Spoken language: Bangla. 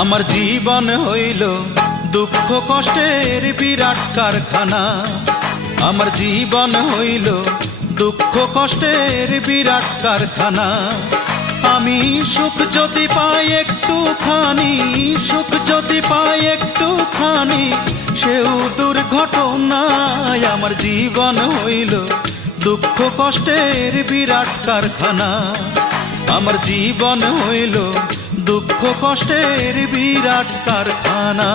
আমার জীবন হইল দুঃখ কষ্টের বিরাট কারখানা। আমার জীবন হইল দুঃখ কষ্টের বিরাট কারখানা। আমি সুখ যদি পাই একটুখানি, সুখ যদি পাই একটুখানি, সেও দুর্ঘটনায়। আমার জীবন হইল দুঃখ কষ্টের বিরাট কারখানা। আমার জীবন হইল দুঃখ কষ্টের বিরাট কারখানা।